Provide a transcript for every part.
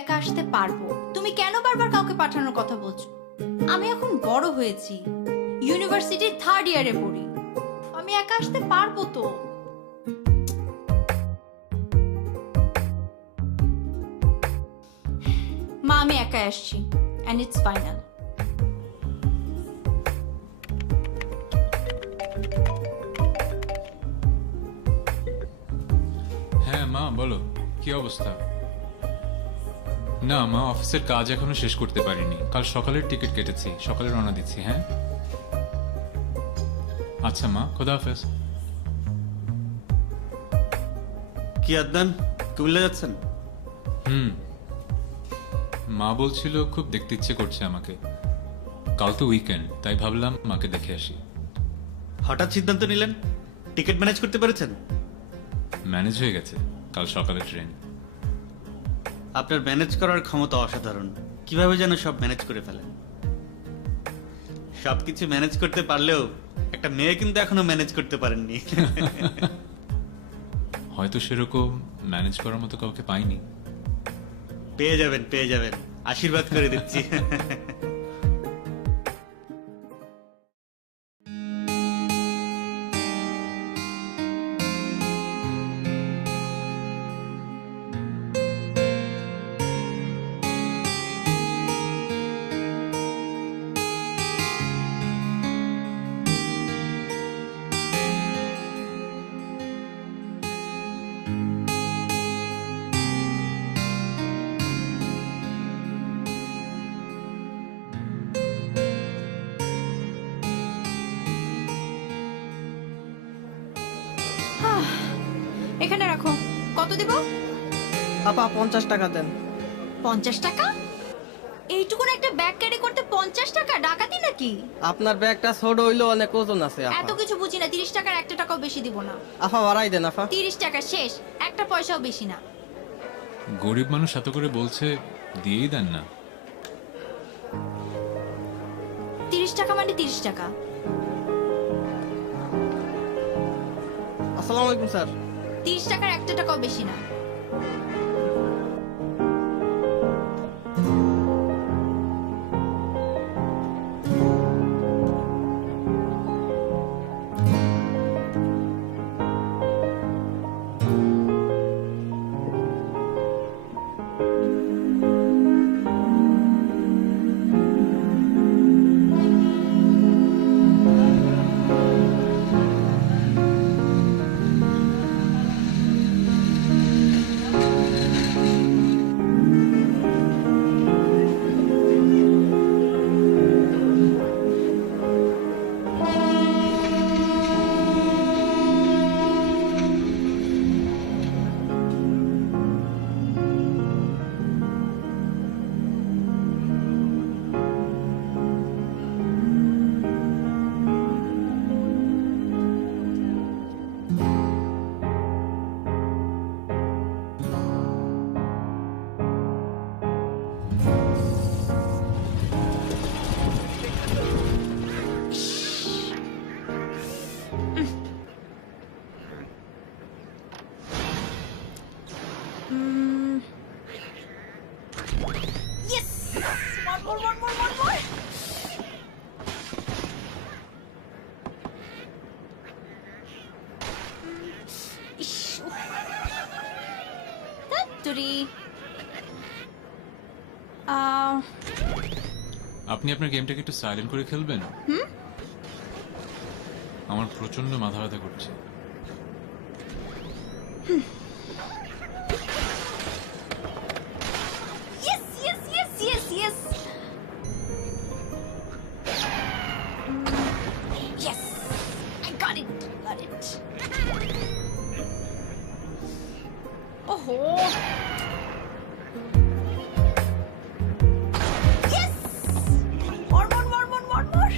একা আসতে পারবো। তুমি কেন বারবার কাউকে পাঠানোর কথা বলছো? আমি এখন বড় হয়েছি, ইউনিভার্সিটির 3rd ইয়ারে পড়ি, আমি একা আসতে পারবো তো। মা, আমি একাই আসছি, এন্ড ইটস ফাইনাল। হ্যাঁ মা, বলো কি অবস্থা? না মা, অফিসের কাজ এখনো শেষ করতে পারিনি। কাল সকালের টিকিট কেটেছি, সকালে রওনা দিচ্ছি। হ্যাঁ আচ্ছা মা, খোদা হাফেজ। কি আদনান, কুমিল্লা যাচ্ছেন? মা বলছিল খুব দেখতে ইচ্ছে করছে আমাকে। কাল তো উইকেন্ড, তাই ভাবলাম মাকে দেখে আসি। হঠাৎ সিদ্ধান্ত নিলেন? টিকিট ম্যানেজ করতে পেরেছেন? ম্যানেজ হয়ে গেছে, কাল সকালে ট্রেন। আপনার ম্যানেজ করার ক্ষমতা অসাধারণ। কিভাবে যেন সব ম্যানেজ করে ফেলেন। সবকিছু ম্যানেজ করতে পারলেও একটা মেয়ে কিন্তু এখনো ম্যানেজ করতে পারেননি। হয়তো সেরকম ম্যানেজ করার মতো কাউকে পাইনি। পেয়ে যাবেন, পেয়ে যাবেন, আশীর্বাদ করে দিচ্ছি। এখানে রাখো। কত দিব? আপা 50 টাকা দেন। 50 টাকা? এইটুকুন একটা ব্যাগ ক্যারি করতে 50 টাকা? ডাকাতি নাকি? আপনার ব্যাগটা ছোট হইলো, অনেক ওজন আছে এত আপা। কিছু বুঝি না। 30 টাকার একটা টাকাও বেশি দিব না। আপা বাড়াই দেন আপা। 30 টাকা শেষ, একটা পয়সাও বেশি না। গরিব মানুষ এত করে বলছে, দিয়েই দেন না। 30 টাকা মানে 30 টাকা। আসসালামু আলাইকুম স্যার। 30 টাকার একটা টাকাও বেশি না। Yes! One more, one more, one more! ইস, উফ। ধ্যাত্তুরি। আপনি আপনার গেমটাকে একটু সাইলেন্ট করে খেলবেন? আমার প্রচন্ড মাথা ব্যথা করছে। Yes, yes, yes, yes, yes. Yes, I got it, got it. Oh. Yes. More, more, more, more, more, more.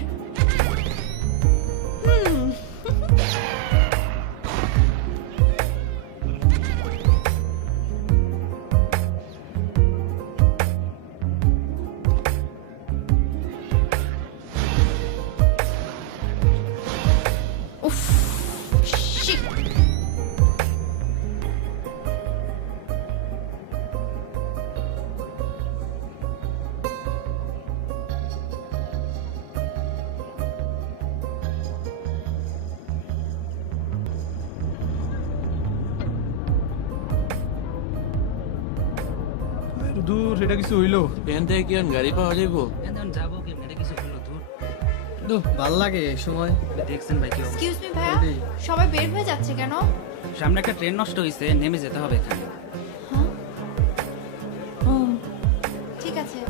Shit. দূর এটা কিছু হইলো। এখান থেকে কি আর গাড়ি পাওয়া যাইব? যাবো কি এটা কিছু হলো দূর দু ভাল লাগে এই সময়। দেখছেন ভাই কি অবস্থা? এক্সকিউজ মি ভাইয়া, ওটাই। সবাই বের হয়ে যাচ্ছে কেন? সামনে একটা ট্রেন নষ্ট হয়েছে, নেমে যেতে হবে এখানে। হ্যাঁ? ও, ঠিক আছে।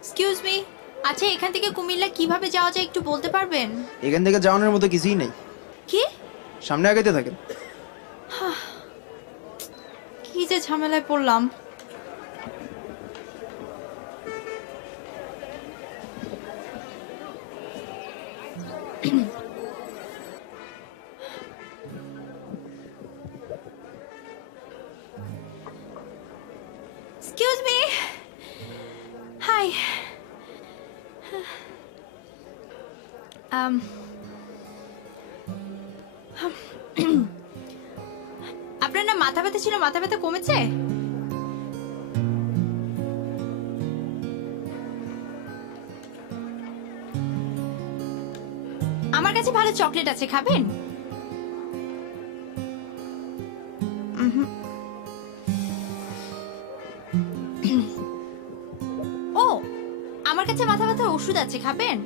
এক্সকিউজ মি, আচ্ছা এখান থেকে কুমিল্লা কিভাবে যাওয়া যায় একটু বলতে পারবেন? এখান থেকে যাওয়ানোর মতো কিছুই নেই, কি? সামনে আগাইতে থাকেন। কি যে ঝামেলায় পড়লাম। Excuse me, hi. আপনার না মাথা ব্যথা ছিল, মাথা ব্যথা কমেছে? আমার কাছে ভালো চকলেট আছে, খাবেন? উহুম। ও, আমার কাছে মাথা ব্যথার ওষুধ আছে, খাবেন?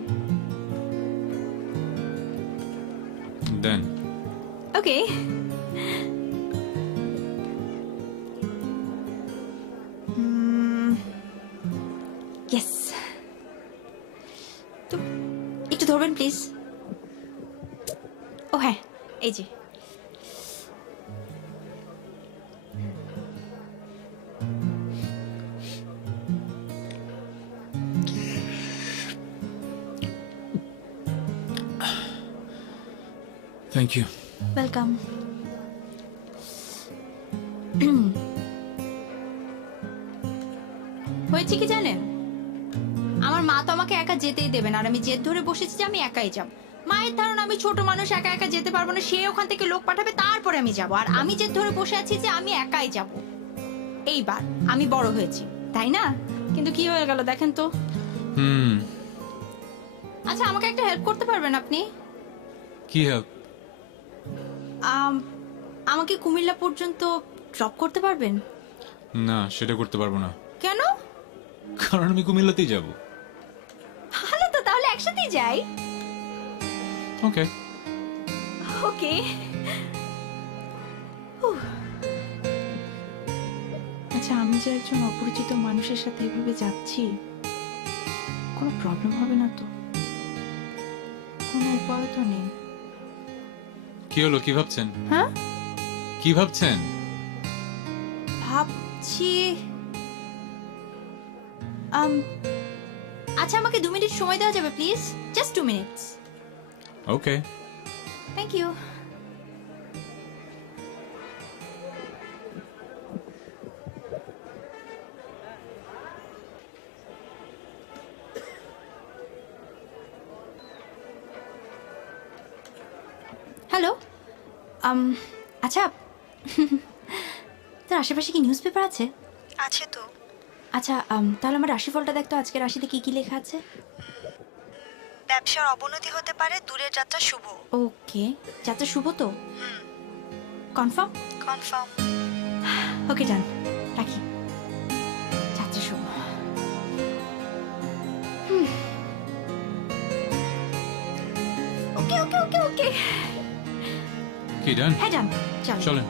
দেন। ওকে। ইয়েস। তো একটু ধরবেন প্লিজ। ও হ্যাঁ, এই যে। Thank you. ওয়েলকাম। হয়েছে কি জানেন, আমার মা তো আমাকে একা যেতেই দেবেন, আর আমি জেদ ধরে বসেছি যে আমি একাই যাব। মায়ের ধারণা আমি ছোট মানুষ, একা একা যেতে পারবো না, সে ওখান থেকে লোক পাঠাবে, তারপরে আমি যাব। আর আমি জেদ ধরে বসে আছি যে আমি একাই যাব। এইবার আমি বড় হয়েছি, তাই না? কিন্তু কি হয়ে গেল দেখেন তো। আচ্ছা আমাকে একটা হেল্প করতে পারবেন আপনি? কি হেল্প? আমাকে কুমিল্লা পর্যন্ত ড্রপ করতে পারবেন? না, সেটা করতে পারবো না, কেন? কারণ আমি কুমিল্লাতেই যাব। ভালো তো, তাহলে একসাথেই যাই। ওকে। ওকে। আচ্ছা আমি যে একজন অপরিচিত মানুষের সাথে এভাবে যাচ্ছি, কোনো প্রবলেম হবে না তো? কোনো উপায় তো নেই। কি হলো, কি ভাবছেন? হ্যাঁ, কি ভাবছেন? ভাবছি আচ্ছা আমাকে 2 মিনিট সময় দেওয়া যাবে please? Just 2 minutes. Okay. Thank you. Hello, আচ্ছা তোর আশেপাশে কি নিউজ পেপার আছে? আছে তো। আচ্ছা তাহলে আমার রাশিফলটা দেখতো, আজকে রাশিতে কি কি লেখা আছে? ব্যবসার অবনতি হতে পারে, দূরের যাত্রা শুভ। ওকে, যাত্রা শুভ তো? কনফার্ম? কনফার্ম। ওকে ডান, রাখি। যাত্রা শুভ। ওকে ওকে ওকে ওকে। কি ডান? হ্যাঁ ডান, চল। চলেন।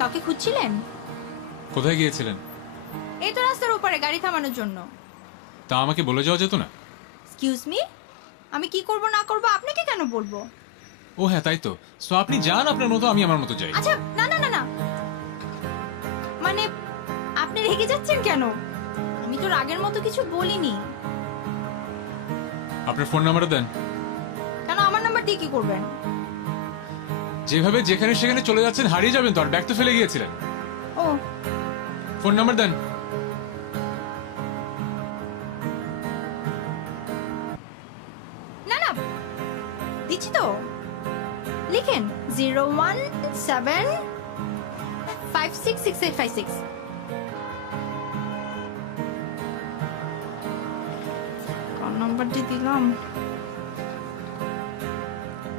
কাউকে খুঁজছিলেন? কোথায় গিয়েছিলেন? এই তো রাস্তার উপরে গাড়ি থামানোর জন্য। তা আমাকে বলে যাওয়া যেত না? এক্সকিউজ মি, আমি কি করব না করব আপনাকে কেন বলবো? ও হ্যাঁ, তাই তো। সো আপনি যান আপনার মতো, আমি আমার মতো যাই। আচ্ছা, না না না না, মানে আপনি রেগে যাচ্ছেন কেন? আমি তো রাগের মতো কিছু বলিনি। আপনার ফোন নাম্বারটা দেন। কেন আমার নাম্বার দিয়ে কি করবেন? যেভাবে যেখানে সেখানে চলে যাচ্ছেন হারিয়ে যাবেন তো, আর ব্যাগ তো ফেলে গিয়েছিলেন। ও ফোন নাম্বার দেন। না না, দিচ্ছি তো, লিখেন 01756666856। কোন নাম্বার দিয়ে দিলাম?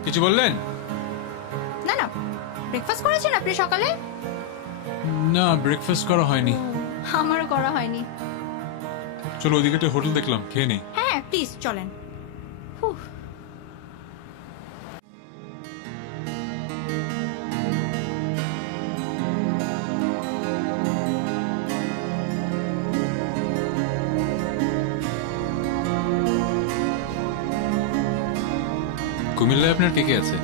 কিছু বললেন? না না, ব্রেকফাস্ট করেছেন আপনি সকালে? না, ব্রেকফাস্ট করা হয়নি। আমারও করা হয়নি। চলো ওদিকে একটা হোটেল দেখলাম, খেয়ে নেই। হ্যাঁ প্লিজ চলেন। হুহ। কুমিল্লায় আপনার কে কে আছে?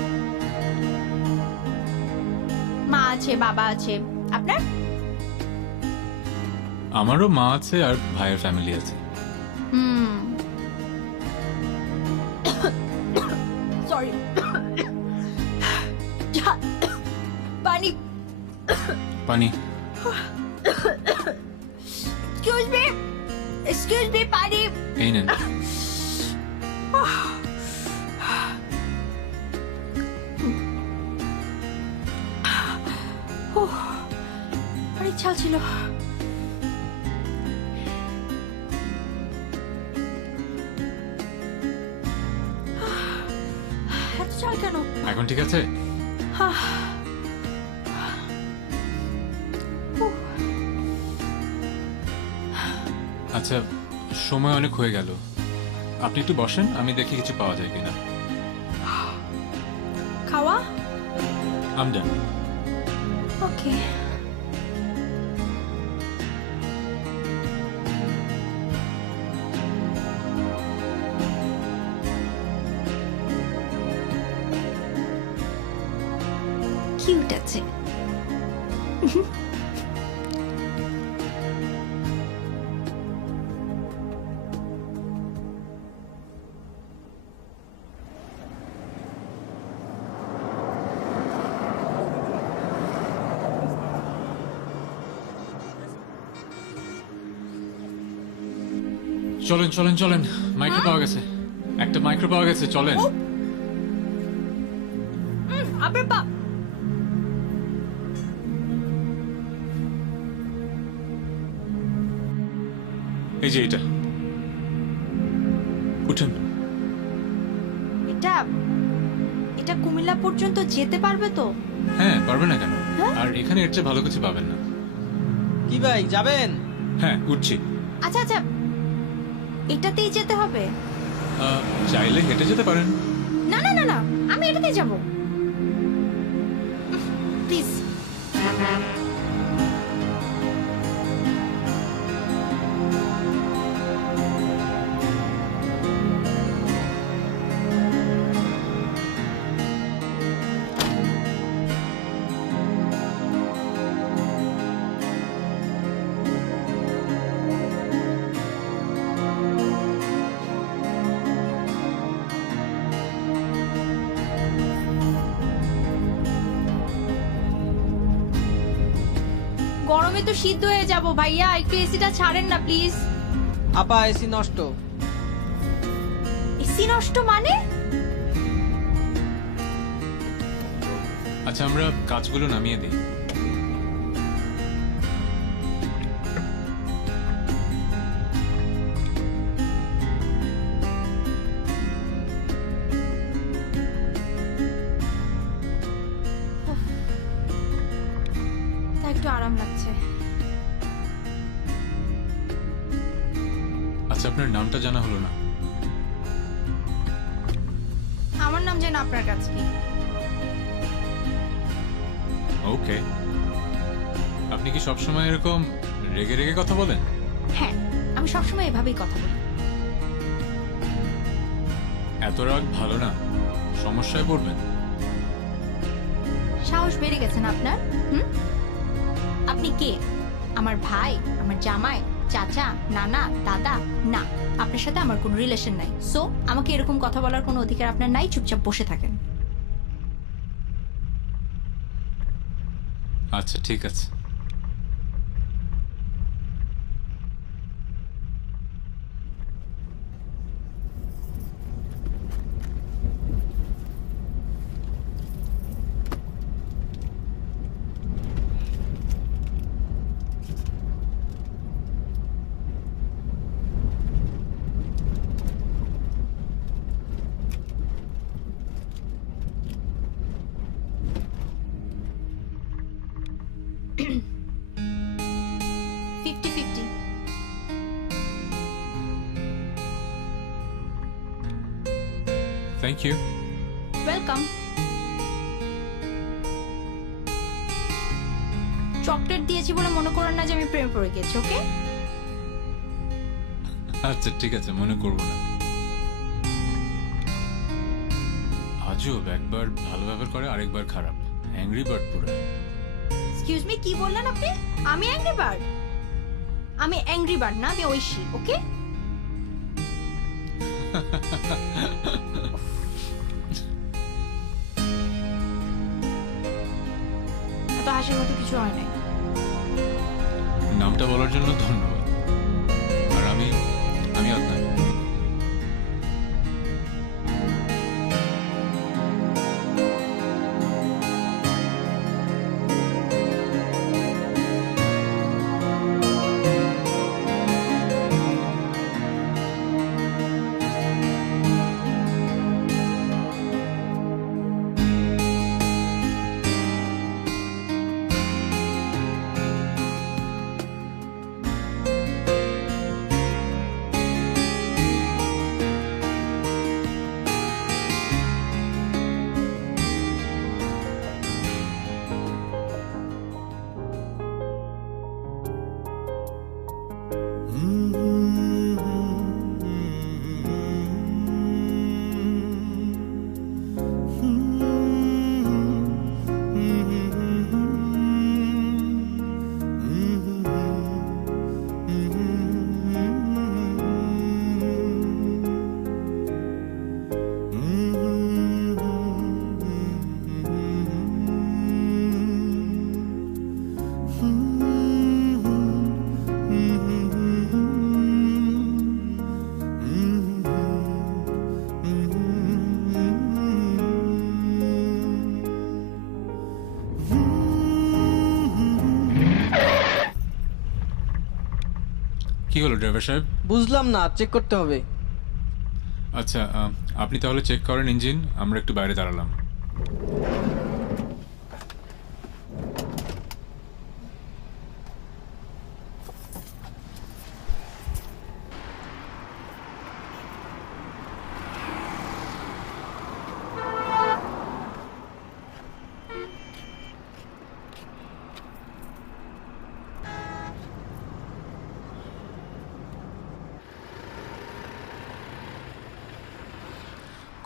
মা আছে, বাবা আছে। আপনার? আমারও মা আছে আর ভাইয়ের ফ্যামিলি আছে। সরি, পানি পানি। এক্সকিউজ মি, পানি। এই নেন। অনেক ঝাল ছিল। এত ঝাল কেন? এখন ঠিক আছে? আচ্ছা, সময় অনেক হয়ে গেল, আপনি একটু বসেন, আমি দেখি কিছু পাওয়া যায় কিনা। খাওয়া? I'm done. ওকে। কিউট আছে। চলেন চলেন চলেন, মাইক্রো পাওয়া গেছে, একটা মাইক্রো পাওয়া গেছে, চলেন। আপনার পা। এই যে এটা, উঠুন। এটা এটা কুমিল্লা পর্যন্ত যেতে পারবে তো? হ্যাঁ, পারবে না কেন? হ্যাঁ? আর এখানে এর চেয়ে ভালো কিছু পাবেন না। কি ভাই যাবেন? হ্যাঁ, উঠছি। আচ্ছা আচ্ছা, এটাতেই যেতে হবে? চাইলে হেঁটে যেতে পারেন। না না না না, আমি এটাতেই যাব প্লিজ। গরমে তো সিদ্ধ হয়ে যাব ভাইয়া, একটু এসিটা ছাড়েন না প্লিজ। আপা এসি নষ্ট। এসি এসি নষ্ট মানে? আচ্ছা আমরা কাজগুলো নামিয়ে দিই। তা একটু আরাম লাগছে। আচ্ছা আপনার নামটা জানা হলো না। আমার নাম যেন আপনার কাছে কি? ওকে, আপনি কি সবসময় এরকম রেগে রেগে কথা বলেন? হ্যাঁ, আমি সবসময় এভাবেই কথা বলি। এত রাগ ভালো না, সমস্যায় পড়বেন। সাহস বেড়ে গেছে না আপনার? আপনি কে? আমার ভাই, আমার জামাই, চাচা, নানা, দাদা? না, আপনার সাথে আমার কোনো রিলেশন নাই। সো আমাকে এরকম কথা বলার কোনো অধিকার আপনার নাই। চুপচাপ বসে থাকেন। আচ্ছা ঠিক আছে। Fifty fifty. Thank you. Welcome. Chocolate দিয়েছি বলে মনে করেন না যে আমি প্রেমে পড়ে গেছি, ওকে? আচ্ছা ঠিক আছে, মনে করব না। আজব, একবার ভালো ব্যবহার করে আরেকবার খারাপ। অ্যাংরি বার্ড পুরো। এক্সকিউজ মি, কি বললেন আপনি? আমি অ্যাংরি বার্ড? আমি অ্যাংরি বার্ড না, আমি ঐশী, ওকে? এত হাসির মতো কিছু হয় নাই। নামটা বলার জন্য ধন্যবাদ। আর আমি আদনান। কি হলো ড্রাইভার সাহেব? বুঝলাম না, চেক করতে হবে। আচ্ছা আপনি তাহলে চেক করেন ইঞ্জিন, আমরা একটু বাইরে দাঁড়ালাম।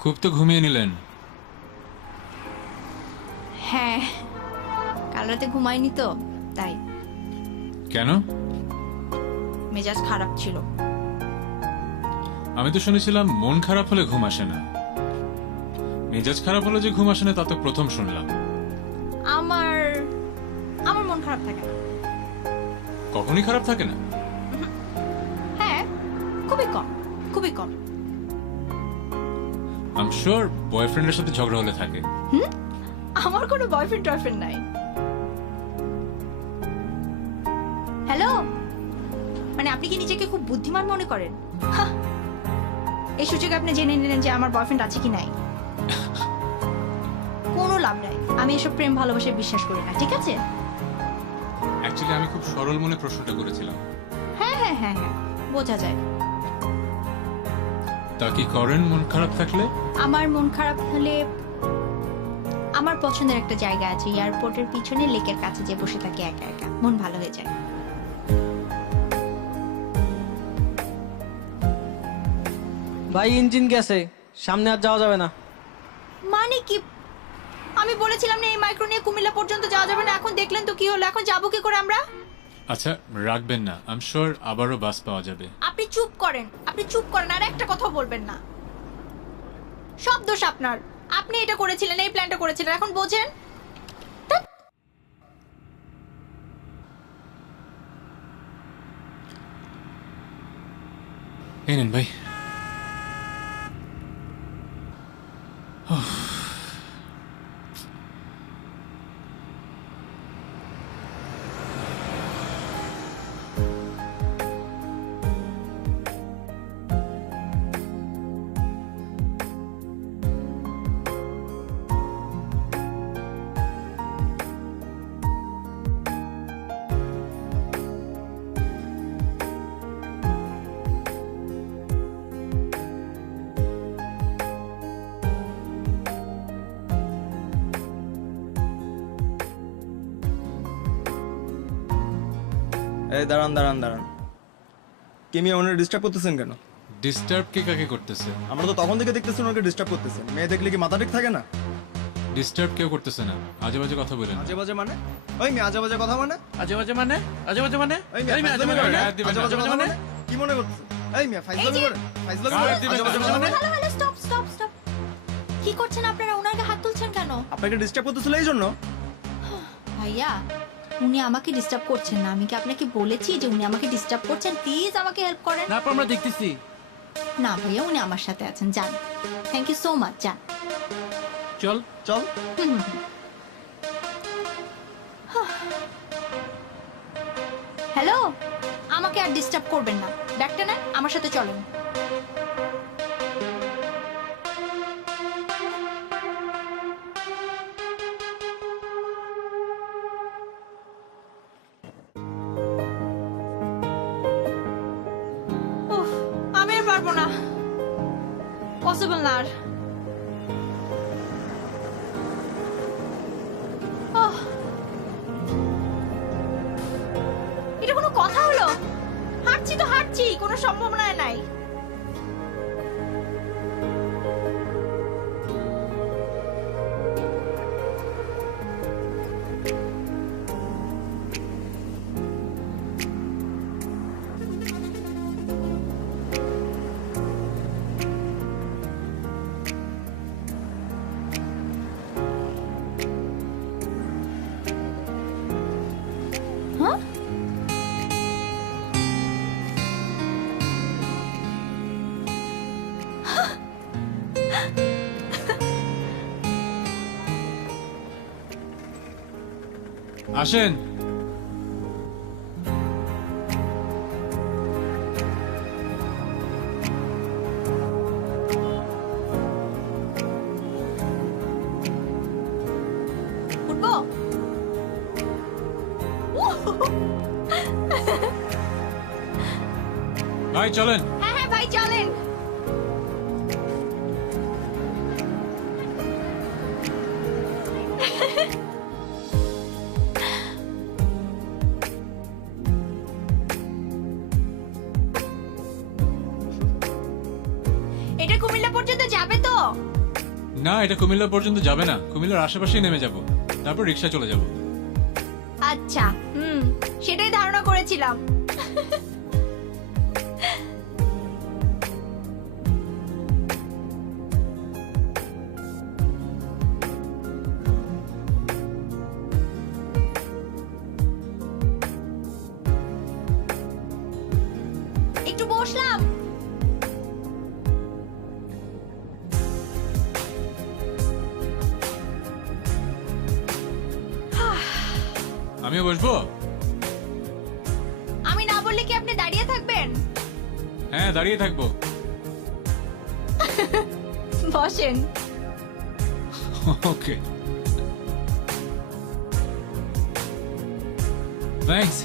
খুব তো ঘুমিয়ে নিলেন। হ্যাঁ, কাল রাতে ঘুমাইনি তো তাই। কেন? মেজাজ খারাপ ছিল। আমি তো শুনেছিলাম মন খারাপ হলে ঘুম আসে না। মেজাজ খারাপ হলে যে ঘুম আসে না তা তো প্রথম শুনলাম। আমার মন খারাপ থাকে না। কখনই খারাপ থাকে না? হ্যাঁ, খুবই কম, খুবই কম। আই এম শিওর বয়ফ্রেন্ডের সাথে ঝগড়া হলে থাকে। আমার কোনো বয়ফ্রেন্ড টয়ফ্রেন্ড নাই। হ্যালো, মানে আপনি কি নিজেকে খুব বুদ্ধিমান মনে করেন? হাহ, এই সুযোগে আপনি জেনে নিলেন যে আমার বয়ফ্রেন্ড আছে কি নাই। কোনো লাভ নাই, আমি এসব প্রেম ভালোবাসায় বিশ্বাস করি না, ঠিক আছে? অ্যাকচুয়ালি আমি খুব সরল মনে প্রশ্নটা করেছিলাম। হ্যাঁ হ্যাঁ হ্যাঁ হ্যাঁ, বোঝা যায়। তা কি করেন মন খারাপ থাকলে? আমার মন খারাপ হলে আমার পছন্দের একটা জায়গা আছে, এয়ারপোর্টের পিছনে লেকের কাছে যে বসে থাকি একা একা, মন ভালো হয়ে যায়। ভাই ইঞ্জিন গেছে, সামনে আর যাওয়া যাবে না। মানে কি? আমি বলেছিলাম না এই মাইক্রো নিয়ে কুমিল্লা পর্যন্ত যাওয়া যাবে না, এখন দেখলেন তো কি হলো, এখন যাবো কি করে আমরা? আচ্ছা রাখবেন না, আই এম শিওর আবারও বাস পাওয়া যাবে। আপনি চুপ করেন, আপনি চুপ করেন, আর একটা কথা বলবেন না। সব দোষ আপনার, আপনি এটা করেছিলেন, এই প্ল্যানটা করেছিলেন, এখন বোঝেন। ধ্যাৎ। এই নেন ভাই। এই দাঁড়ান দাঁড়ান দাঁড়ান, কে মিয়া ওনার ডিস্টার্ব করতেছেন কেন? ডিস্টার্ব কে কাকে করতেছে? আমরা তো তখন থেকে দেখতেছি ওনাকে ডিস্টার্ব করতেছেন। মেয়ে দেখলে কি মাথা ঠিক থাকে না? ডিস্টার্ব কেউ করতেছে না, আজে বাজে কথা বলেন না। আজে বাজে মানে? ওই মেয়ে আজে বাজে কথা মানে? আজে বাজে মানে? আজে বাজে মানে? ওই মেয়ে এই মেয়ে, আজে ফাইজলামি বাজে করে? মানে? আজে বাজে কথা মানে? কি মনে করছেন? এই মেয়ে ফাইজলামি করে? ফাইজলামি করে? দিবেন, আজে বাজে কথা মানে? Hello hello, stop stop stop. কি করছেন আপনারা? ওনাকে হাত তুলছেন কেন? আপনাকে ডিস্টার্ব করতেছিল এই জন্য? ভাইয়া, উনি আমাকে ডিস্টার্ব করছেন না, আমি কি আপনাকে বলেছি যে উনি আমাকে ডিস্টার্ব করছেন? প্লিজ আমাকে হেল্প করেন। না আপা, আমরা দেখতেছি। না ভাইয়া, উনি আমার সাথে আছেন, যান। থ্যাংক ইউ সো মাচ, যান। চল। চল। হ্যালো, আমাকে আর ডিস্টার্ব করবেন না, ব্যাগটা নেন, আমার সাথে চলেন। উফ, আমি আর পারবো না, পসিবল না আর। ওহ, এটা কোনো কথা হলো? হাঁটছি তো হাঁটছি, কোনো সম্ভাবনা নাই। হ্যাঁ? আসেন। উঠবো? ভাই চলেন। হ্যাঁ হ্যাঁ ভাই, চলেন। এটা কুমিল্লা পর্যন্ত যাবে তো? না, এটা কুমিল্লা পর্যন্ত যাবে না, কুমিল্লার আশেপাশেই নেমে যাব, তারপর রিক্সা চলে যাব। আচ্ছা, সেটাই ধারণা করেছিলাম। একটু বসলাম। আমিও বসবো? আমি না বললে কি আপনি দাঁড়িয়ে থাকবেন? হ্যাঁ, দাঁড়িয়ে থাকবো। বসেন। ওকে, থ্যাঙ্কস।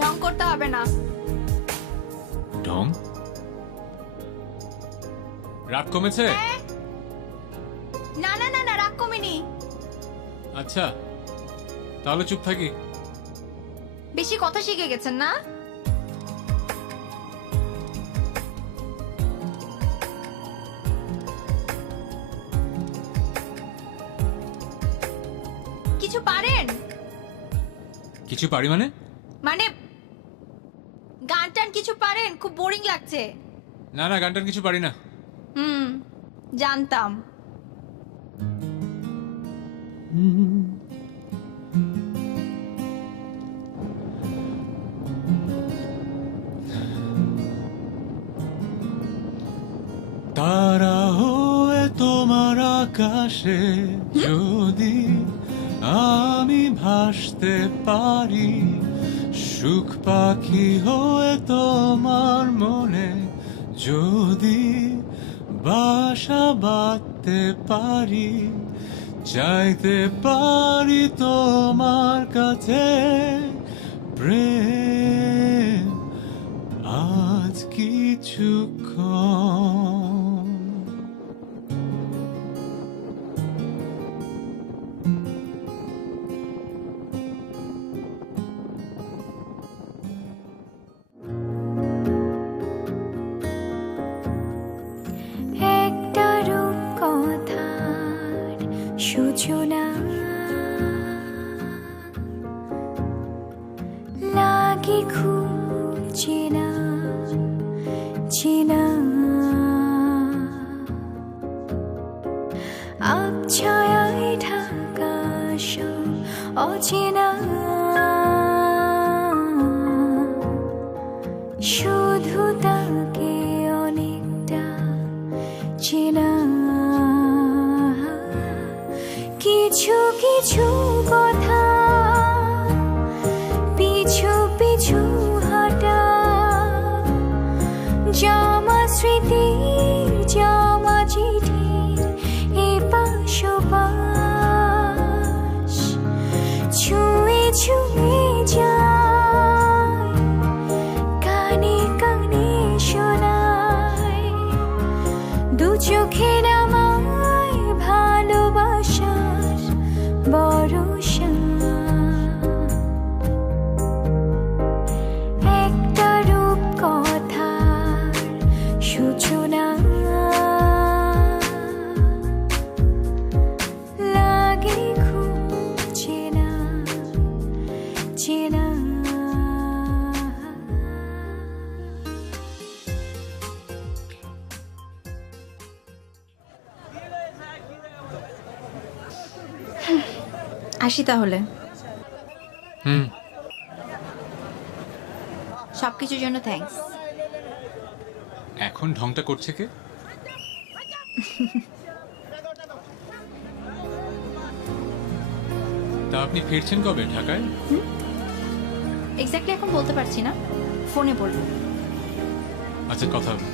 ঢং করতে হবে না। ঢং? রাগ কমেছে? না না না না, রাগ কমেনি। আচ্ছা, তাহলে চুপ থাকি। বেশি কথা শিখে গেছেন না? কিছু পারেন? কিছু পারি মানে? মানে গান টান কিছু পারেন? খুব বোরিং লাগছে। না না, গানটার কিছু পারি না। জানতাম। তারা হয়ে তোমার আকাশে যদি আমি ভাসতে পারি, সুখ পাখি হয়ে তোমার মনে যদি বাসা বাঁধতে পারি, চাইতে পারি তোমার কাছে প্রেম আজ কিছুক্ষণ। একটা রূপ কথার সূচনা লাগে খুব চেনা চেনা, আবছায়ায় ঢাকা সব অচেনা, শুধু তাকে অনেকটা চেনা। কিছু কিছু কথা পিছু পিছু হাঁটা, জামা স্মৃতি জামা চিঠির এপাশ ওপাশ, ছুঁয়ে ছুঁয়ে যায় কানে কানে শোনায়, দু চোখে নামায় ভালোবাসার বরষা। একটা রূপ কথার সূচনা লাগে খুব চেনা চেনা। আসি তাহলে। হুম, সবকিছুর জন্য থ্যাঙ্কস। এখন ঢংটা করছে কে? তা আপনি ফিরছেন কবে ঢাকায়? এক্স্যাক্টলি এখন বলতে পারছি না, ফোনে বলবো। আচ্ছা, কথা হবে।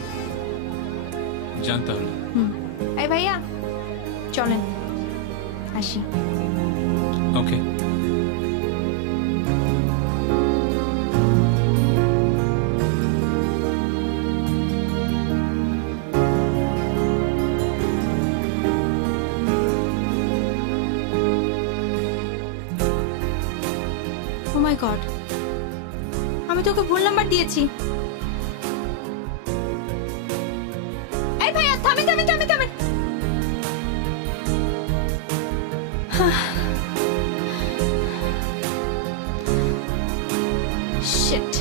জান তাহলে। এই ভাইয়া চলেন, আসি। ওকে। ও মাই গড, আমি তোকে ভুল নাম্বার দিয়েছি। এই ভাইয়া থামেন থামেন থামেন থামেন। Shit.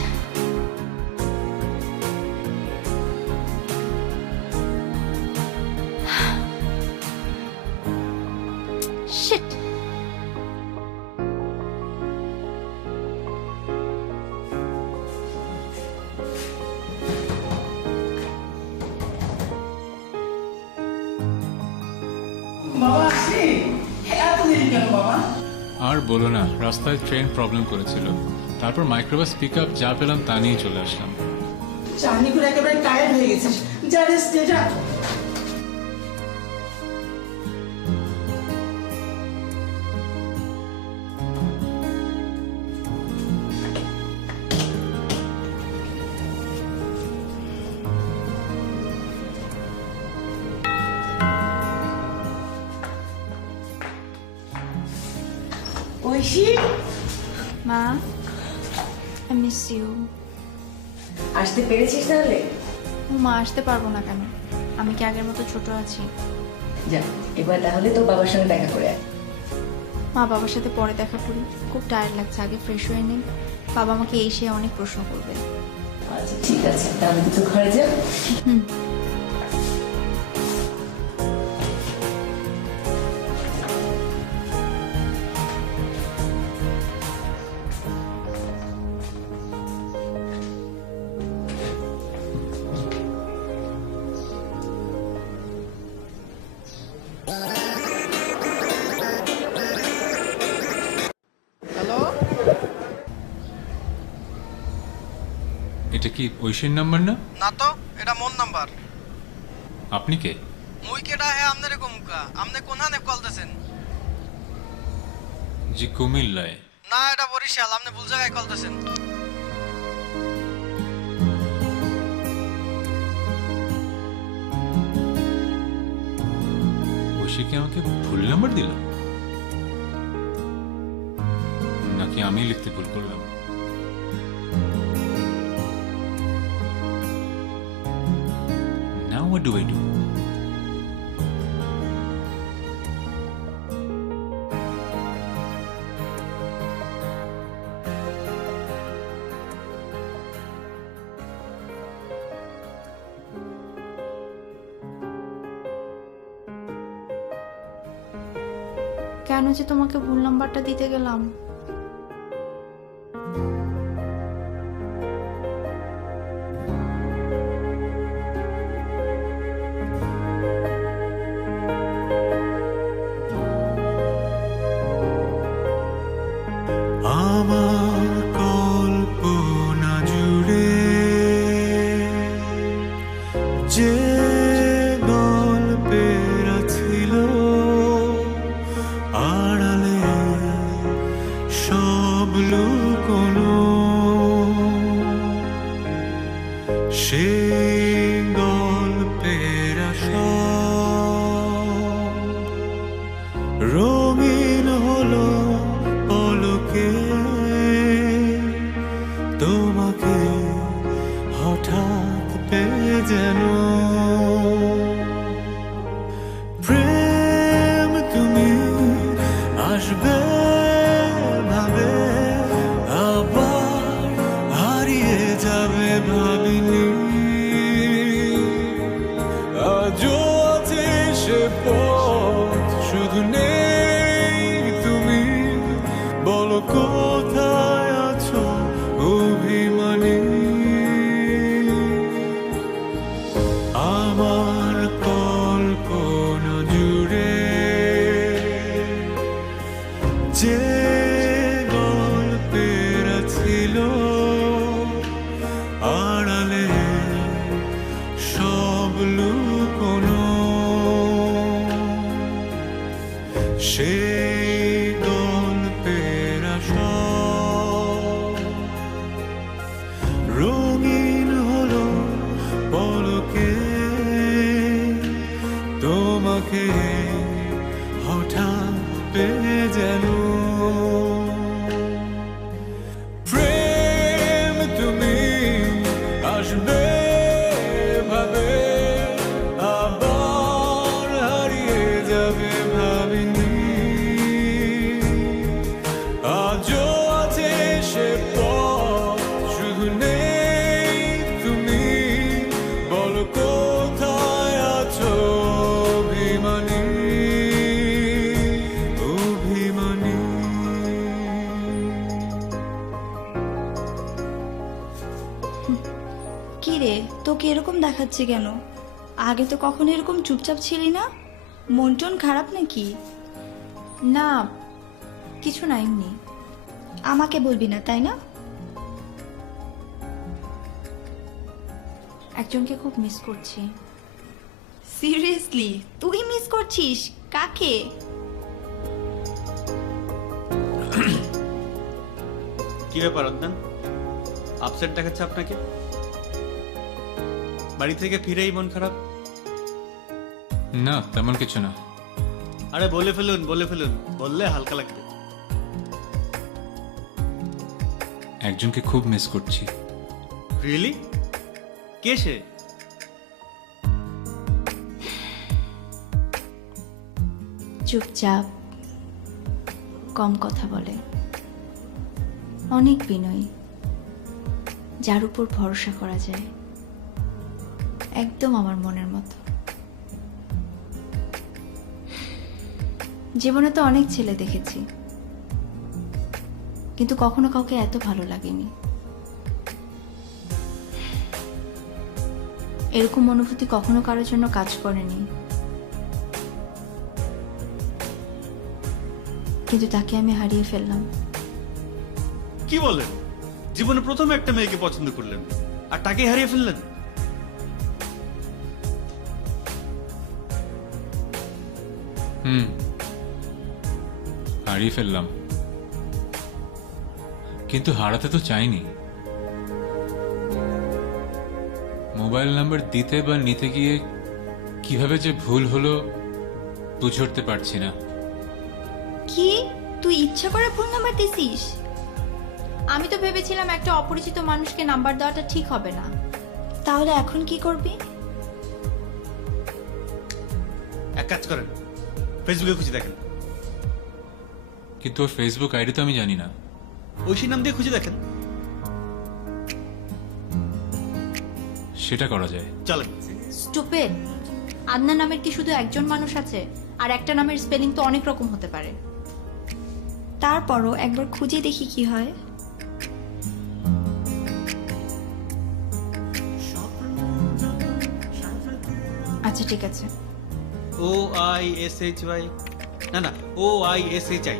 Shit. বাবা আসি, এত দেরি কেন? আর বলো না, রাস্তায় ট্রেন প্রবলেম করেছিল, তারপর মাইক্রোবাস পিক আপ যা পেলাম তা নিয়ে চলে আসলাম। জার্নি করে একেবারে টায়ার্ড হয়ে গেছিস, যা রেস্ট নে, যা। ঐশী, মা, আই মিস ইউ। আসতে পেরেছিস তাহলে? মা, আসতে পারবো না কেন? আমি কি আগের মতো ছোট আছি? যা, এবার তাহলে তো বাবার সঙ্গে দেখা করে আয়। মা, বাবার সাথে পরে দেখা করি, খুব টায়ার্ড লাগছে, আগে ফ্রেশ হয়ে নেই। বাবা আমাকে এসে অনেক প্রশ্ন করবে। আচ্ছা ঠিক আছে, তাহলে তুই ঘরে যা। এটা কি ঐশীর নাম্বার না? না তো, এটা মোর নাম্বার। আপনি কে? মুই কেডা হে আমনে কমুকা? আমনে কোনখানে কল দিছেন? জি কুমিল্লায়। না, এটা বরিশাল, আমনে ভুল জায়গায় কল দিছেন। ঐশী কি আমাকে ভুল নাম্বার দিল, নাকি আমি লিখতে ভুল করলাম? Now what do I do? কেন যে তোমাকে ভুল নাম্বারটা দিতে গেলাম? আমার কল্পনা জুড়ে যে গল্পের ছিল আড়ালে সব লুকোনো, সেই গল্পের সব রঙিন হলো পলকে তোমাকে হঠাৎ পেয়ে যেন। প্রেম তুমি আসবে ভাবে, আবার হারিয়ে যাবে ভাবিনি। আজও আছে সে পথ, শুধু নেই তুমি। বলো কোথায় আছো অভিমানী? আমার কল্পনা জুড়ে যে গল্পের ছিল আড়ালে সব লুকোনো, সেই গল্পের সব রঙিন হলো পলকে তোমাকে হঠাৎ পেয়ে যেন। প্রেম তুমি আসবে ভাবে, আবার হারিয়ে যাবে ভাবিনি। আজও আছে সে পথ, শুধু নেই তুমি। বলো কোথায় আছো অভিমানী, অভিমানী। কি রে, তোকে এরকম দেখাচ্ছে কেন? আগে তো কখনো এরকম চুপচাপ ছিলি না, মন টন খারাপ নাকি? না, কিছু না, এমনি। আমাকে বলবি না তাই না? একজনকে খুব মিস করছি। সিরিয়াসলি তুই মিস করছিস? কাকে? কি ব্যাপার অদ্যান, আপসেট দেখাচ্ছে আপনাকে? বাড়ি থেকে ফিরেই মন খারাপ? না, তেমন কিছু না। আরে বলে ফেলুন, বলে ফেলুন, বললে হালকা লাগবে। একজনকে খুব মিস করছি। রিয়েলি? কে সে? চুপচাপ, কম কথা বলে, অনেক বিনয়ী, যার উপর ভরসা করা যায়, একদম আমার মনের মতো। জীবনে তো অনেক ছেলে দেখেছি, কিন্তু কখনো কাউকে এত ভালো লাগেনি। এরকম অনুভূতি কখনো কারোর জন্য কাজ করেনি, কিন্তু তাকে আমি হারিয়ে ফেললাম। কি বলেন? জীবনে প্রথম একটা মেয়েকে পছন্দ করলেন আর তাকে হারিয়ে ফেললেন? হারিয়ে ফেললাম, কিন্তু হারাতে তো চাইনি। মোবাইল নাম্বার দিতে বা নিতে গিয়ে কিভাবে যে ভুল হলো বুঝে উঠতে পারছি না। কি তুই ইচ্ছা করে ফোন নাম্বার দিছিস? আমি তো ভেবেছিলাম একটা অপরিচিত মানুষকে নাম্বার দেওয়াটা ঠিক হবে না। তাহলে এখন কি করবি? এক কাজ করেন, ফেসবুকে খুঁজে দেখেন। কিন্তু ওর ফেসবুক আইডি তো আমি জানি না। ঐশী নাম দিয়ে খুঁজে দেখেন। সেটা করা যায়। চলেন। স্টুপিড! আদনান নামের কি শুধু একজন মানুষ আছে? আর একটা নামের স্পেলিং তো অনেক রকম হতে পারে। তারপরও একবার খুঁজে দেখি কি হয়। আচ্ছা ঠিক আছে। OISHY, না না, OISHI,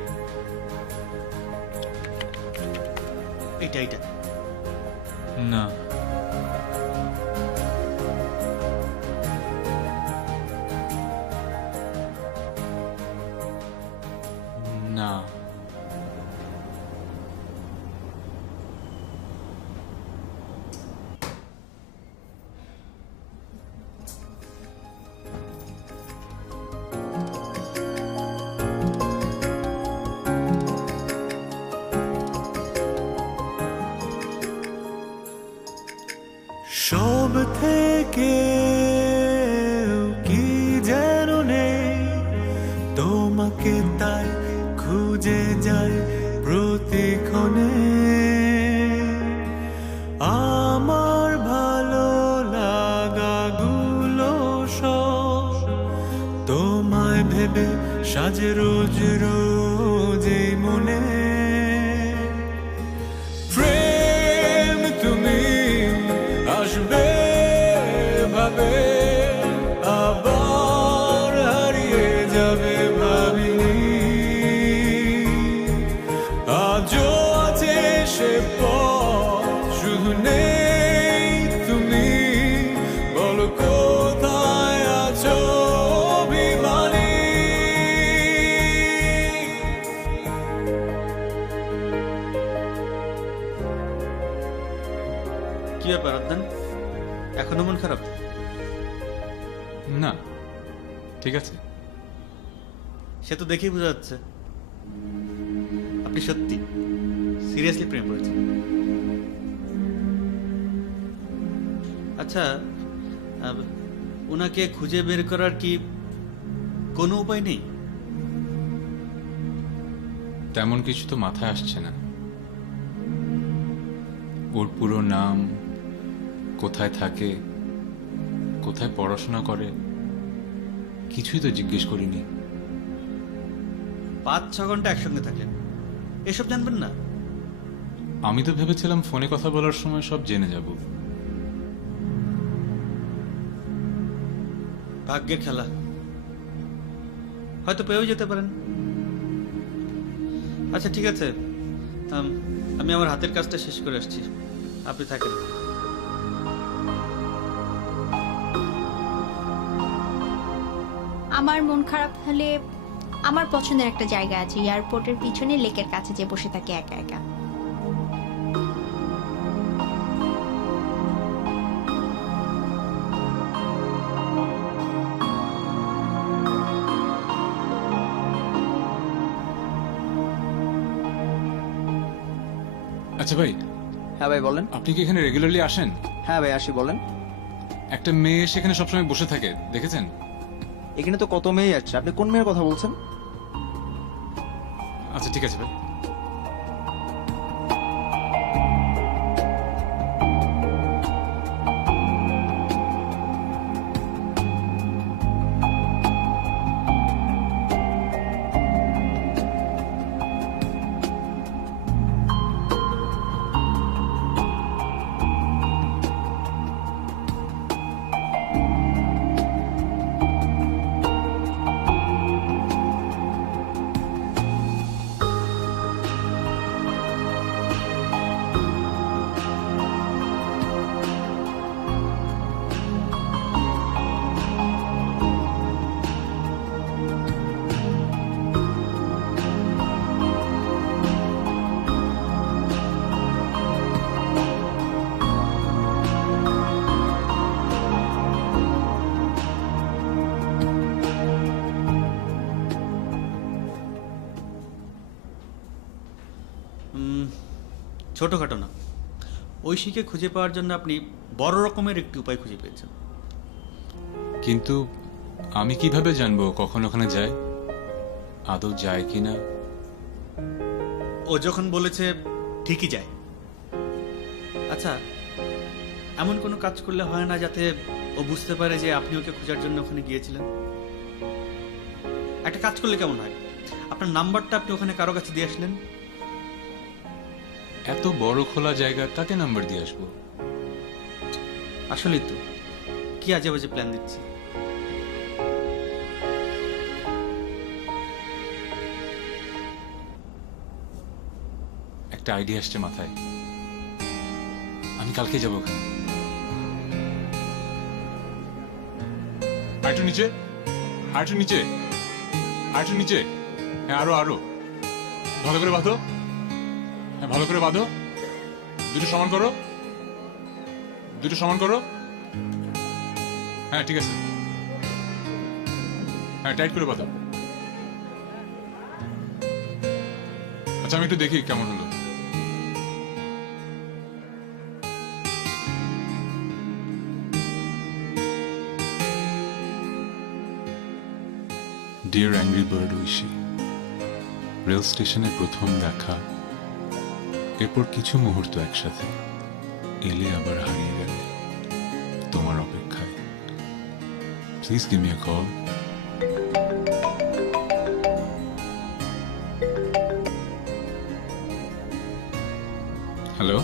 এটা এটা। না, না, সব থেকে কি যেন নেই, তোমাকে তাই খুঁজে যাই প্রতিক্ষণে। আমার ভালো লাগাগুলো সব তোমায় ভেবে সাজে রোজ রোজ এই মনে। প্রেম তুমি আসবে ভাবে, আবার হারিয়ে যাবে ভাবিনি। আজও আছে সে পথ, শুধু নেই তুমি। বলো কোথায় আছো অভিমানী? কি ব্যাপার অদ্যান, এখনো মন খারাপ? না, ঠিক আছে। সে তো দেখেই বোঝা যাচ্ছে আপনি সত্যি সিরিয়াসলি প্রেম করেছেন। আচ্ছা, ওনাকে খুঁজে বের করার কি কোনো উপায় নেই? তেমন কিছু তো মাথায় আসছে না। ওর পুরো নাম, কোথায় থাকে, কোথায় পড়াশোনা করে, কিছুই তো জিজ্ঞেস করিনি। 5-6 ঘন্টা একসঙ্গে থাকলেন, এসব জানবেন না? আমি তো ভেবেছিলাম ফোনে কথা বলার সময় সব জেনে যাব। ভাগ্যের খেলা, হয়তো পেয়েও যেতে পারেন। আচ্ছা ঠিক আছে, আমি আমার হাতের কাজটা শেষ করে আসছি, আপনি থাকেন। আমার মন খারাপ হলে আমার পছন্দের একটা জায়গা আছে, এয়ারপোর্টের পিছনে লেকের কাছে যে বসে থাকে একা একা। আচ্ছা ভাই, হ্যাঁ ভাই বলেন। আপনি কি এখানে রেগুলারলি আসেন? হ্যাঁ ভাই আসি, বলেন। একটা মেয়ে সেখানে সবসময় বসে থাকে, দেখেছেন? এখানে তো কত মেয়ে আসছে, আপনি কোন মেয়ের কথা বলছেন? আচ্ছা ঠিক আছে ভাই। ছোটোখাটো না, ঐশীকে খুঁজে পাওয়ার জন্য আপনি বড় রকমের একটি উপায় খুঁজে পেয়েছেন। কিন্তু আমি কিভাবে জানবো কখন ওখানে যায়, আদৌ যায় কিনা? ও যখন বলেছে ঠিকই যায়। আচ্ছা, এমন কোনো কাজ করলে হয় না যাতে ও বুঝতে পারে যে আপনি ওকে খোঁজার জন্য ওখানে গিয়েছিলেন? একটা কাজ করলে কেমন হয়, আপনার নাম্বারটা আপনি ওখানে কারো কাছে দিয়ে আসলেন। এত বড় খোলা জায়গা, কাকে নাম্বার দিয়ে আসবো? আসলেই তো কি আজে বাজে প্ল্যান দিচ্ছি। একটা আইডিয়া আসছে মাথায়, আমি কালকে যাবো ওখানে। আরেকটু নিচে, আরেকটু নিচে, আরেকটু নিচে। হ্যাঁ আরো আরো ভালো করে বাঁধো। হ্যাঁ ভালো করে বাঁধো, দুটো সমান করো, দুটো সমান করো। হ্যাঁ ঠিক আছে, হ্যাঁ টাইট করে বাঁধো। আচ্ছা আমি একটু দেখি কেমন হলো। Dear angry bird Oishi, rail স্টেশনে প্রথম দেখা, এরপর কিছু মুহূর্ত একসাথে, এলে আবার হারিয়ে গেলে তোমার অপেক্ষায়। Please give me a call. Hello,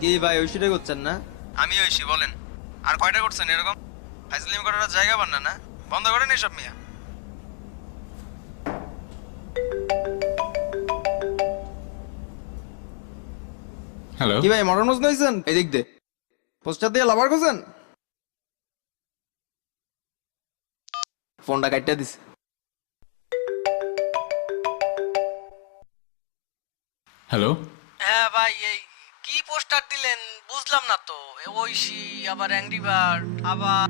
কি ভাই ঐশীটা করছেন না? আমি ঐশী, বলেন। আর কয়টা করছেন এরকম? ফাইজলিম করার জায়গা পান না, না বন্ধ করেন এসব মিয়া। হ্যালো। কি ভাই মডার্ন হোসেন হইছেন? এদিক দে পোস্টার দিয়ে লাভার করছেন? ফোনটা কাটতে দিছে। হ্যালো। হ্যাঁ ভাই, এই কি পোস্টার দিলেন বুঝলাম না তো। ঐশী আবার অ্যাংরি বার্ড আবার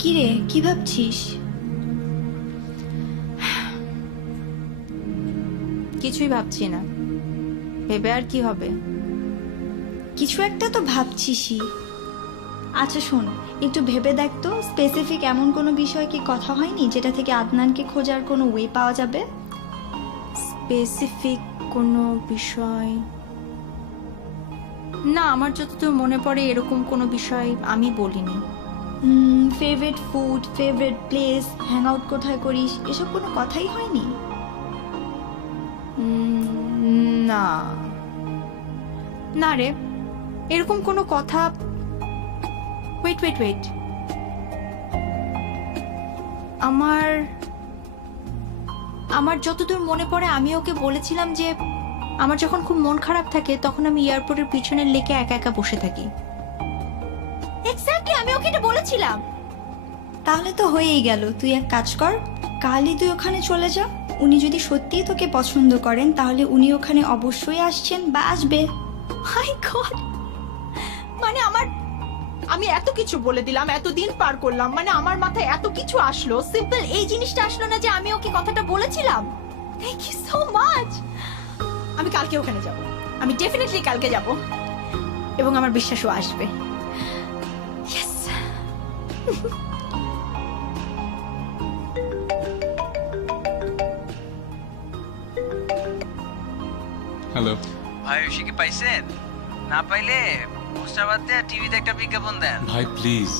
কিরে, কি ভাবছিস? কিছুই ভাবছি না, ভেবে আর কি হবে। কিছু একটা তো ভাবছিসই। আচ্ছা শোন, একটু ভেবে দেখ তো, স্পেসিফিক এমন কোনো বিষয় কি কথা হয়নি যেটা থেকে আদনানকে খোঁজার কোনো ওয়ে পাওয়া যাবে? স্পেসিফিক কোনো বিষয় না, আমার যতদূর মনে পড়ে এরকম কোনো বিষয় আমি বলিনি। Favourite food, favourite place, hang out কোথায় করিস, এসব কোনো কথাই হয়নি? না না রে, এরকম কোনো কথা। ওয়েট ওয়েট ওয়েট, আমার আমার যতদূর মনে পড়ে আমি ওকে বলেছিলাম যে আমার যখন খুব মন খারাপ থাকে তখন আমি এয়ারপোর্টের পিছনের লেকে একা একা বসে থাকি। এক্স্যাক্টলি, আমি ওকে এটা বলেছিলাম। তাহলে তো হয়েই গেল। তুই এক কাজ কর, কালই তুই ওখানে চলে যা। উনি যদি সত্যিই তোকে পছন্দ করেন তাহলে উনি ওখানে অবশ্যই আসছেন বা আসবে। মাই গড, মানে আমি এত কিছু বলে দিলাম, এতদিন পার করলাম, মানে আমার মাথায় এত কিছু আসলো, সিম্পল এই জিনিসটা আসলো না যে আমি ওকে কথাটা বলেছিলাম। Thank you so much. আমি কালকে ওখানে যাব, আমি ডেফিনেটলি কালকে যাব, এবং আমার বিশ্বাসও আসবে। ইয়েস। হ্যালো। ভাই ঐশী কি পাইছেন? না পাইলে পোস্টার বাদ দিয়ে টিভিতে একটা বিজ্ঞাপন দেন। ভাই প্লিজ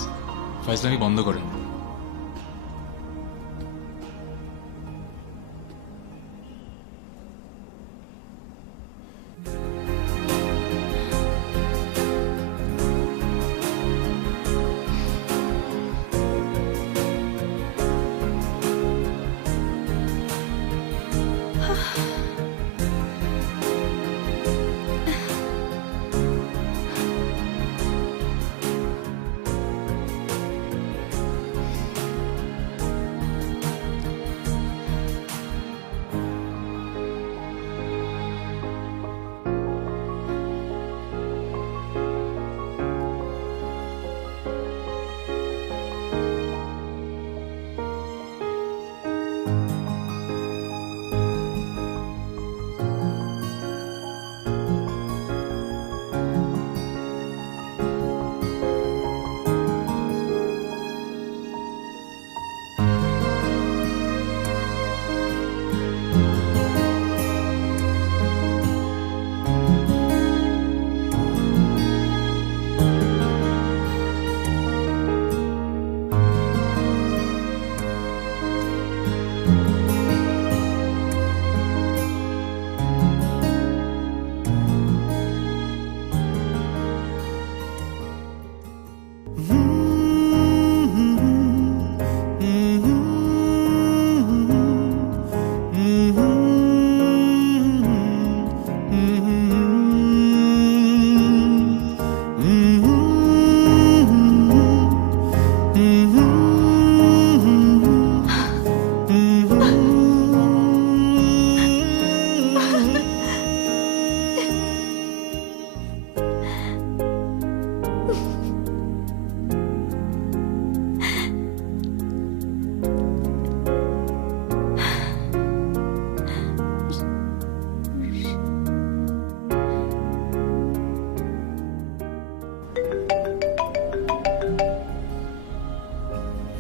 ফাইজলামি বন্ধ করেন।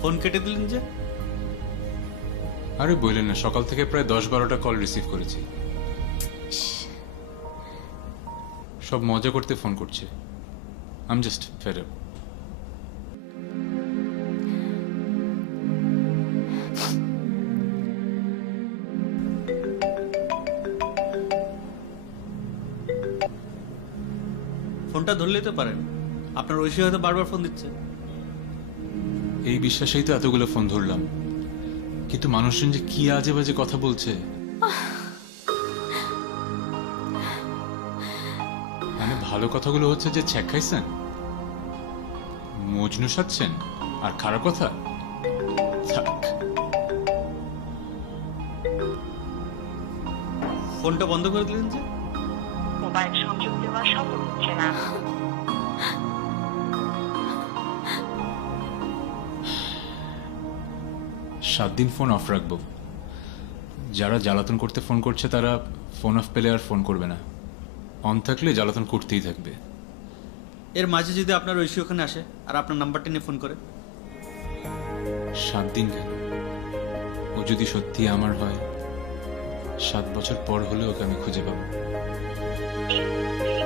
ফোন কেটে দিলেন যে? আরে বললেন না, সকাল থেকে প্রায় 10-12টা কল রিসিভ করেছি। সব মজা করতে ফোন করছে। I am just fed up. ফোনটা ধরলেই তো পারেন, আপনার ঐশী হয়তো বারবার ফোন দিচ্ছে। এই বিশ্বাসেই তো এতগুলো ফোন ধরলাম, কিন্তু মানুষজন যে কি আজে বাজে কথা বলছে। মানে ভালো কথাগুলো হচ্ছে যে ছ্যাক খাইছেন, মজনু সাজছেন, আর খারাপ কথা থাক। ফোনটা বন্ধ করে দিলেন যে? মোবাইল সংযোগ দেওয়া সম্ভব হচ্ছে না। 7 দিন ফোন অফ রাখবো। যারা জ্বালাতন করতে ফোন করছে তারা ফোন অফ পেলে আর ফোন করবে না, অন থাকলে জ্বালাতন করতেই থাকবে। এর মাঝে যদি আপনার ঐশী ওখানে আসে আর আপনার নাম্বারটা নিয়ে ফোন করে? 7 দিন কেন? ও যদি সত্যি আমার হয়, 7 বছর পর হলেও ওকে আমি খুঁজে পাবো।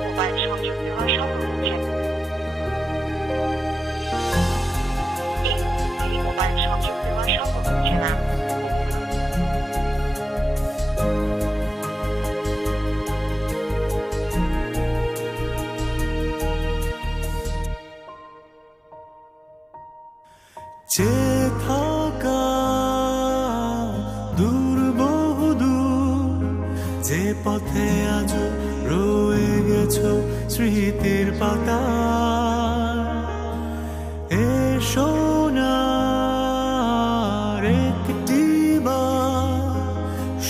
মোবাইল সংযোগ দেওয়া সম্ভব হচ্ছে না। স্মৃতির পাতা এসো না একটি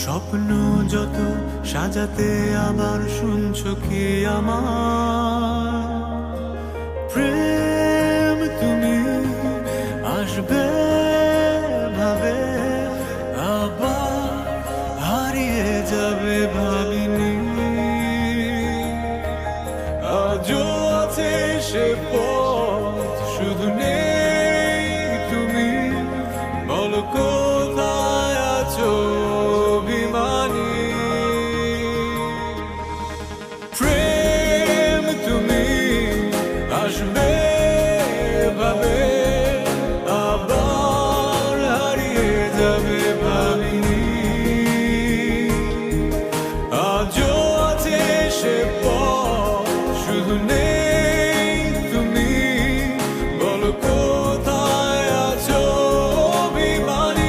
স্বপ্ন যত সাজাতে আবার শুনছো কি আমার প্রেম তুমি আসবে ভাবে আবার হারিয়ে যাবে ভাবিনি আজও আছে সে পথ শুধু নেই তুমি বলো কোথায় আছো অভিমানী প্রেম তুমি আসবে ভাবে আবার হারিয়ে যাবে ভাবিনি আজও আছে সে পথ শুধু নেই তুমি বলো কোথায় আছো অভিমানী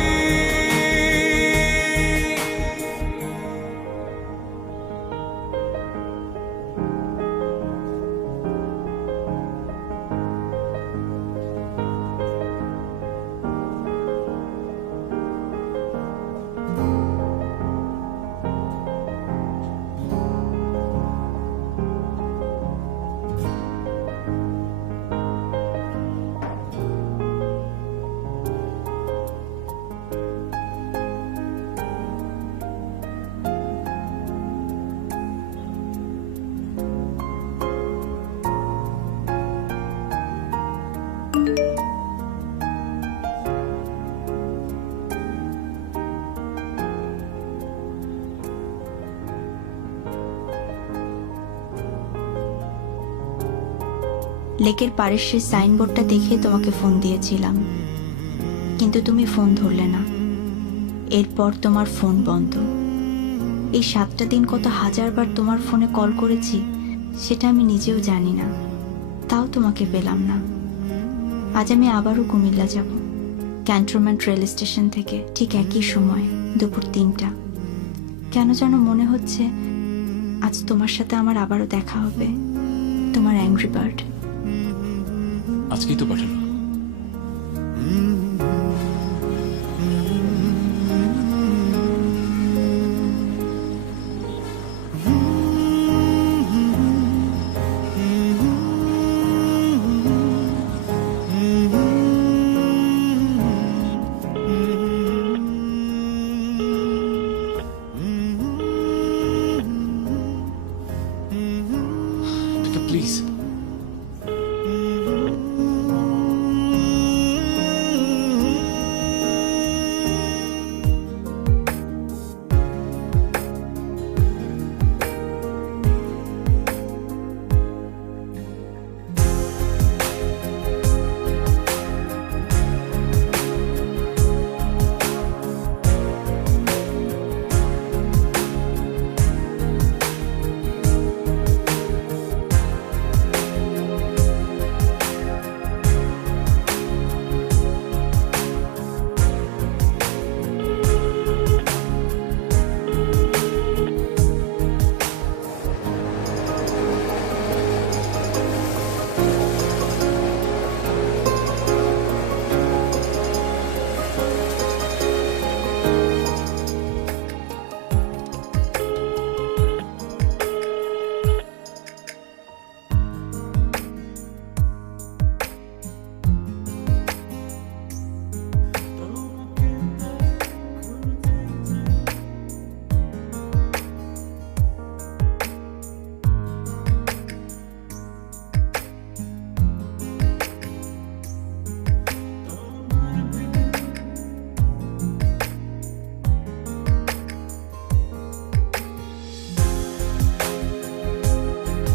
লেকের পাড়ের সেই সাইনবোর্ডটা দেখে তোমাকে ফোন দিয়েছিলাম, কিন্তু তুমি ফোন ধরলে না। এরপর তোমার ফোন বন্ধ। এই 7টা দিন কত হাজারবার তোমার ফোনে কল করেছি সেটা আমি নিজেও জানি না, তাও তোমাকে পেলাম না। আজ আমি আবারও কুমিল্লা যাব, ক্যান্টনমেন্ট রেল স্টেশন থেকে ঠিক একই সময়, দুপুর 3টা। কেন যেন মনে হচ্ছে আজ তোমার সাথে আমার আবারও দেখা হবে। তোমার অ্যাংরি বার্ড। আজকেই তো পাঠালো। প্লিজ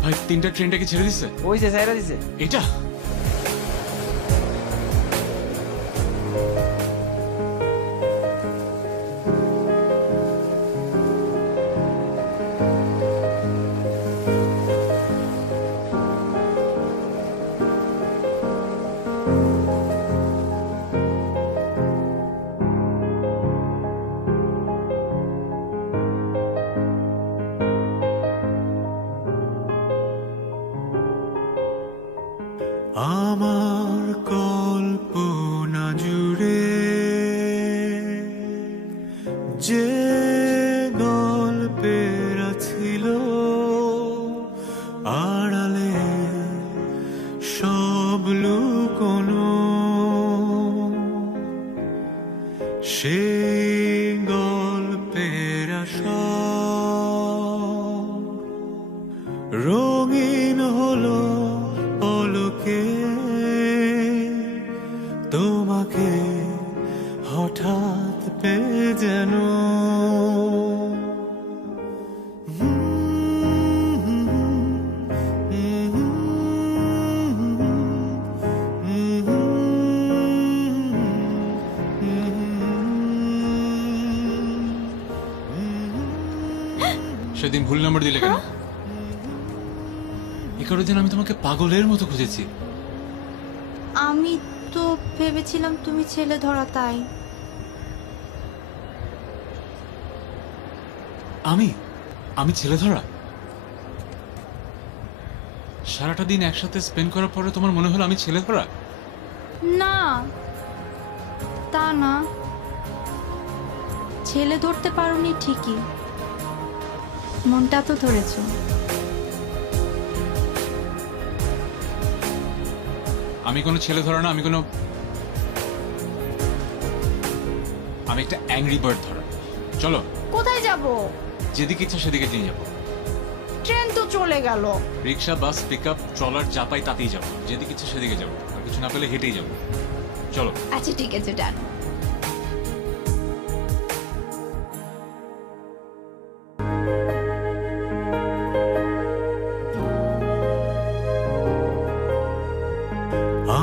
ভাই 3টা ট্রেনটাকে ছেড়ে দিচ্ছে। ওই যে সাইরা দিছে। এটা আমার কল্পনা জুড়ে যে গল্পের ছিল আড়ালে সব লুকোনো, সেই গল্পের সব রঙিন হলো পলকে, তোমাকে হঠাৎ পেয়ে যেন। সেদিন ভুল নাম্বার দিলে কেন? এই কারণে দিন আমি তোমাকে পাগলের মতো খুঁজেছি। আমি তো ভেবেছিলাম তুমি ছেলে ধরা, তাই। আমি ছেলে ধরা? সারাটা দিন একসাথে স্পেন্ড করার পরে তোমার মনে হলো আমি ছেলে ধরা? না, তা না। ছেলে ধরতে পারোনি ঠিকই, মনটা তো ধরেছো। আমি কোনো ছেলে ধরা না, আমি একটা অ্যাংরি বার্ড ধরা। চলো। কোথায় যাব? যেদিকে ইচ্ছা সেদিকে নিয়ে যাবো। ট্রেন তো চলে গেল। রিক্সা, বাস, পিকআপ, ট্রলার যা পাই তাতেই যাবো। যেদিকে ইচ্ছা সেদিকে যাবো, আর কিছু না পেলে হেঁটেই যাবো। চলো। আচ্ছা ঠিক আছে, ডান।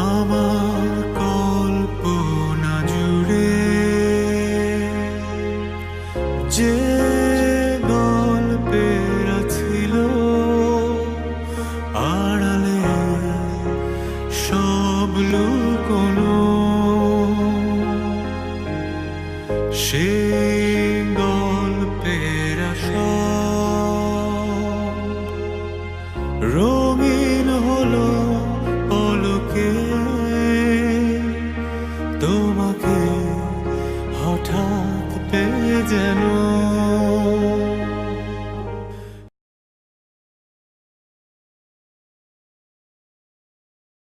আমার কল্পনা জুড়ে যে গল্পের ছিল আড়ালে সব লুকোনো, সেই গল্পের সব রঙিন হলো পলকে, তোমাকে হঠাৎ পেয়ে যেন।